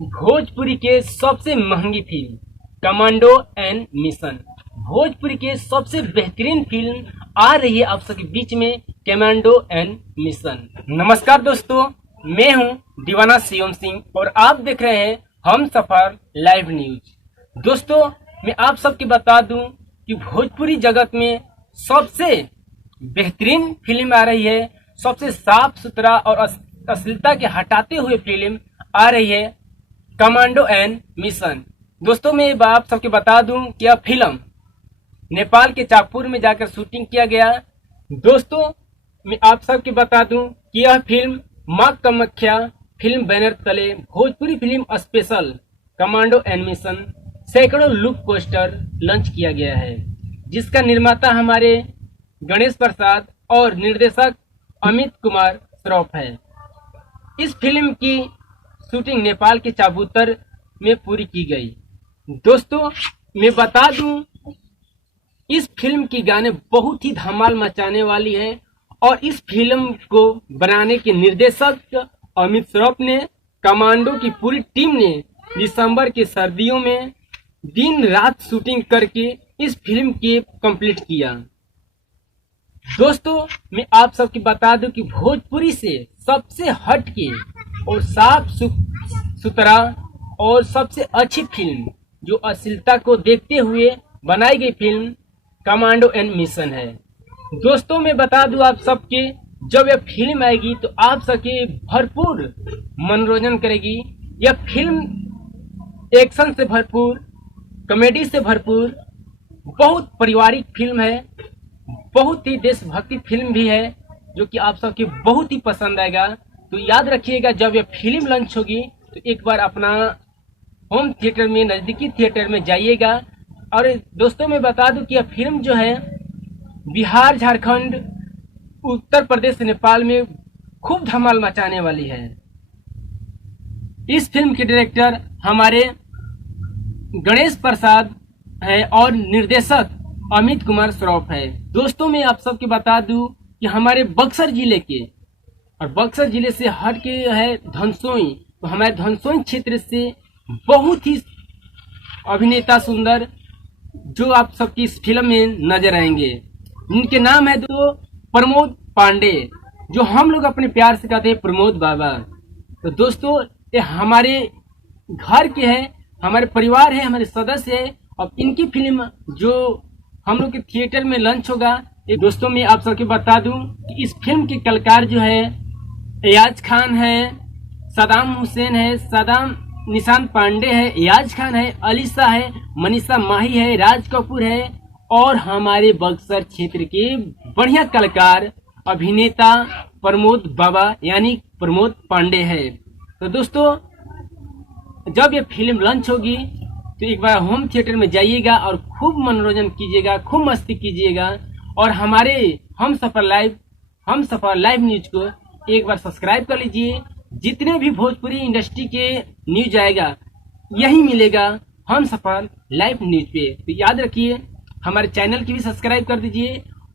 भोजपुरी के सबसे महंगी film commando and mission. Bhojpuri के सबसे बेहतरीन फिल्म आ रही है आप सबके बीच में, कमांडो एंड मिशन। नमस्कार दोस्तों, मैं हूं दीवाना शिवम सिंह और आप देख रहे हैं हम सफर लाइव न्यूज। दोस्तों, मैं आप सबके बता दूं कि भोजपुरी जगत में सबसे बेहतरीन फिल्म आ रही है, सबसे साफ सुथरा और अश्लीलता के हटाते हुए फिल्म आ रही है कमांडो एंड मिशन। दोस्तों, मैं आप सबके बता दूं कि यह फिल्म नेपाल के चापुर में जाकर शूटिंग किया गया। दोस्तों, मैं आप सबके बता दूं कि यह फिल्म मां कामाख्या फिल्म बैनर तले Bhojpuri film special commando and mission सैकड़ों लुक पोस्टर लॉन्च किया गया है, जिसका निर्माता हमारे गणेश प्रसाद और निर्देशक अमित कुमार श्रॉफ है। इस फिल्म की शूटिंग नेपाल के चाबूतर में पूरी की गई। दोस्तों, मैं बता दूं इस फिल्म की गाने बहुत ही धमाल मचाने वाली है और इस फिल्म को बनाने के निर्देशक अमित श्रॉफ ने, कमांडो की पूरी टीम ने दिसंबर के सर्दियों में दिन रात शूटिंग करके इस फिल्म के कंप्लीट किया। दोस्तों, मैं आप सबकी बता दूं कि भोजपुरी से सबसे हटके और साफ सुथरा और सबसे अच्छी फिल्म जो अश्लीलता को देखते हुए बनाई गई फिल्म कमांडो एंड मिशन है। दोस्तों, मैं बता दूं आप सबके, जब यह फिल्म आएगी तो आप सबके भरपूर मनोरंजन करेगी। यह फिल्म एक्शन से भरपूर, कॉमेडी से भरपूर, बहुत पारिवारिक फिल्म है, बहुत ही देशभक्ति फिल्म भी है, जो कि आप सबके बहुत ही पसंद आएगा। तो याद रखिएगा, जब यह फिल्म लॉन्च होगी तो एक बार अपना होम थिएटर में, नजदीकी थिएटर में जाइएगा। और दोस्तों, मैं बता दूं कि यह फिल्म जो है बिहार, झारखंड, उत्तर प्रदेश, नेपाल में खूब धमाल मचाने वाली है। इस फिल्म के डायरेक्टर हमारे गणेश प्रसाद है और निर्देशक अमित कुमार श्रॉफ है। दोस्तों, मैं आप सबके बता दूं कि हमारे बक्सर जिले के, और बक्सर जिले से हट के है धनसोई, तो हमारे धनसोई क्षेत्र से बहुत ही अभिनेता सुंदर जो आप सबकी इस फिल्म में नजर आएंगे। इनके नाम है तो प्रमोद पांडे, जो हम लोग अपने प्यार से कहते हैं प्रमोद बाबा। तो दोस्तों, ये हमारे घर के हैं, हमारे परिवार है, हमारे सदस्य है। और इनकी फिल्म जो हम लोग के थिएटर में लॉन्च होगा, ये दोस्तों मैं आप सबके बता दूं कि इस फिल्म के कलाकार जो है एयाज खान है, सदाम हुसैन है, सदाम निशांत पांडे है, एयाज खान है, अलीसा है, मनीषा माही है, राज कपूर है और हमारे बक्सर क्षेत्र के बढ़िया कलाकार अभिनेता प्रमोद बाबा यानी प्रमोद पांडे है। तो दोस्तों, जब ये फिल्म लॉन्च होगी तो एक बार होम थिएटर में जाइएगा और खूब मनोरंजन कीजिएगा, खूब मस्ती कीजिएगा। और हमारे हम सफर लाइव न्यूज को एक बार सब्सक्राइब कर लीजिए। जितने भी भोजपुरी इंडस्ट्री के न्यूज आएगा यही मिलेगा हम सफर लाइव न्यूज पे। तो याद रखिए, हमारे चैनल की भी सब्सक्राइब कर दीजिए